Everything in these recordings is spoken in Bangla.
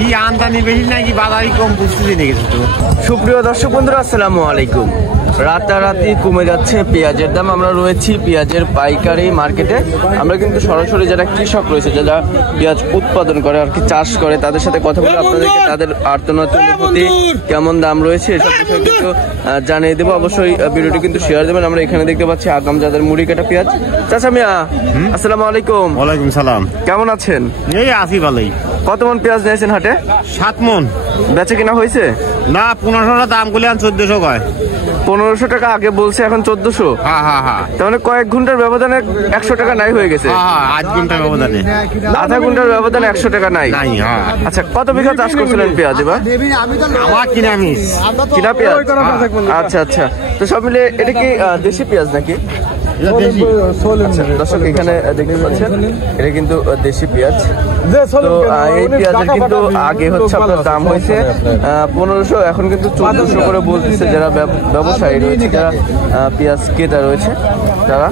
কি আমদানি বেশি নাকি বাজারই কম বুঝতেছি দেখেছি তো। সুপ্রিয় দর্শক বন্ধুরা, আসসালামু আলাইকুম। রাতারাতি কমে যাচ্ছে পেঁয়াজের দাম। আমরা রয়েছি পেঁয়াজের পাইকারি মার্কেটে। আমরা কিন্তু সরাসরি যারা কৃষক রয়েছে, যারা পেঁয়াজ উৎপাদন করে আর কি চাষ করে, তাদের সাথে কথা বলে আপনাদেরকে তাদের আর্তনাদের প্রতি কেমন দাম রয়েছে এসব বিষয়ে কিন্তু জানিয়ে দেবো। অবশ্যই ভিডিওটি কিন্তু শেয়ার দেবেন। আমরা এখানে দেখতে পাচ্ছি আগাম যাদের মুড়ি কাটা পেঁয়াজ। চাচা মিয়া, আসসালামু আলাইকুম। ওয়ালাইকুম সালাম। কেমন আছেন? এই আছি ভালোই। কত মন পেঁয়াজ নিয়েছেন হাটে? 7 মন। বেচে কিনা হয়েছে? না, 1500 দাম করলে 1400 কয়। 1500 টাকা আগে বলছে, এখন 1400। হ্যাঁ হ্যাঁ হ্যাঁ। তার মানে কয়েক ঘন্টার ব্যবধানে 100 টাকা নাই হয়ে গেছে। হ্যাঁ, 8 ঘন্টার ব্যবধানে। আধা ঘন্টার ব্যবধানে 100 টাকা নাই। হ্যাঁ। আচ্ছা, কত বিঘা চাষ করছিলেন পেঁয়াজ এবার? আমার কিনামিস। কিনা পেঁয়াজ? আচ্ছা আচ্ছা। তো সব মিলে এটা কি দেশি পেঁয়াজ নাকি? আচ্ছা, দর্শক এখানে দেখতে পাচ্ছেন এটা কিন্তু দেশি পেঁয়াজ। তো এই পেঁয়াজের কিন্তু আগে হচ্ছে আপনার দাম হয়েছে 1500, এখন কিন্তু 1400 করে বলতেছে যারা ব্যবসায়ী রয়েছে, যারা পেঁয়াজ ক্রেতা রয়েছে তারা।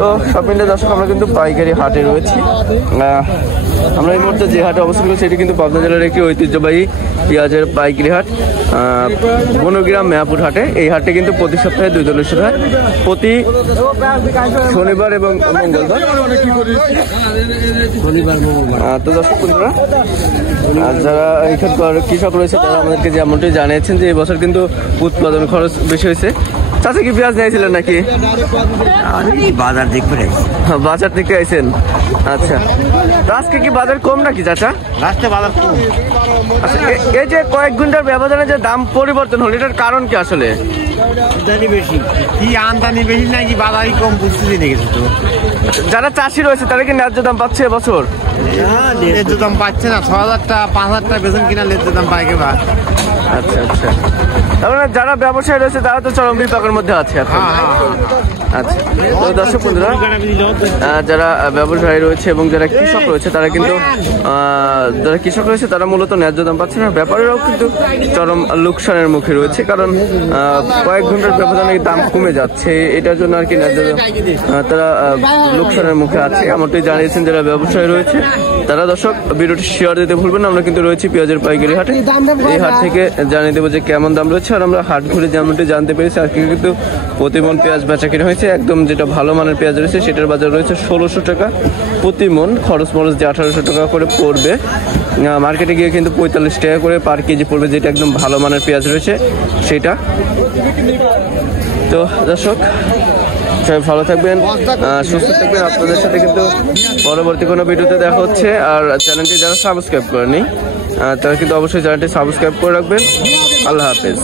তো সব মিলে দর্শক আমরা কিন্তু পাইকারি হাটে রয়েছি। আমরা এই মুহূর্তে যে হাটে অবস্থান করছি এটি কিন্তু পাবনা জেলার একটি ঐতিহ্যবাহী পেঁয়াজের পাইকারি হাট, বনগ্রাম মেয়াপুর হাটে। এই হাটে কিন্তু প্রতি সপ্তাহে 2 দিন অনুষ্ঠিত হয়, প্রতি শনিবার এবং মঙ্গলবার। তো দর্শক বন্ধুরা, যারা এখানকার কৃষক রয়েছে তারা আমাদেরকে যেমনটি জানিয়েছেন যে এই বছর কিন্তু উৎপাদন খরচ বেশি হয়েছে। চাচা কি পেঁয়াজ নিয়েছিলেন নাকি? বাজার দেখবে, বাজার থেকে আইছেন। আচ্ছা, তো আজকে কি বাজার কম নাকি চাচা? লাস্টে বাজার কম। আচ্ছা, এই যে কয়েক ঘন্টার ব্যবধানে যে দাম পরিবর্তন হলো, এটার কারণ কি আসলে? আমদানি বেশি। কি আমদানি বেশি নাকি বাজারই কম বুঝতেছি দেখেছি তো। যারা চাষি রয়েছে তারা কি ন্যায্য দাম পাচ্ছে এবছর? ন্যায্য দাম পাচ্ছে না। 6000 টাকা 5000 টাকা বেতন কিনা ন্যায্য দাম পায় কে বা। আচ্ছা আচ্ছা, তারপরে যারা ব্যবসায়ী রয়েছে তারা তো চরম বিপাকের মধ্যে আছে এখন। আচ্ছা, তো দর্শক বন্ধুরা, যারা ব্যবসায়ী রয়েছে এবং যারা কৃষক রয়েছে তারা কিন্তু তারা মূলত ন্যায্য দাম পাচ্ছে না। ব্যাপারীরাও কিন্তু চরম লোকসানের মুখে রয়েছে, কারণ কয়েক ঘন্টার ব্যবধানে দাম কমে যাচ্ছে। এটার জন্য আর কি ন্যায্য তারা লোকসানের মুখে আছে, এমনটাই জানিয়েছেন যারা ব্যবসায়ী রয়েছে তারা। দর্শক ভিডিওটি শেয়ার দিতে ভুলবেন না। আমরা কিন্তু রয়েছি পেঁয়াজের পাইকারি হাটে। এই হাট থেকে জানিয়ে দেবো যে কেমন দাম রয়েছে। আর আমরা হাট ঘুরে যেমনটি জানতে পেরেছি আজকে কিন্তু প্রতি মন পেঁয়াজ বেচা কিনা হয়েছে। একদম যেটা ভালো মানের পেঁয়াজ রয়েছে সেটার বাজার রয়েছে 1600 টাকা প্রতি মন। খরচ মরচ যে 1800 টাকা করে পড়বে। মার্কেটে গিয়ে কিন্তু 45 টাকা করে পার কেজি পড়বে, যেটা একদম ভালো মানের পেঁয়াজ রয়েছে সেটা। তো দর্শক সবাই ভালো থাকবেন, সুস্থ থাকবেন। আপনাদের সাথে কিন্তু পরবর্তী কোনো ভিডিওতে দেখা হচ্ছে। আর চ্যানেলটি যারা সাবস্ক্রাইব করেনি তারা কিন্তু অবশ্যই চ্যানেলটি সাবস্ক্রাইব করে রাখবেন। আল্লাহ হাফেজ।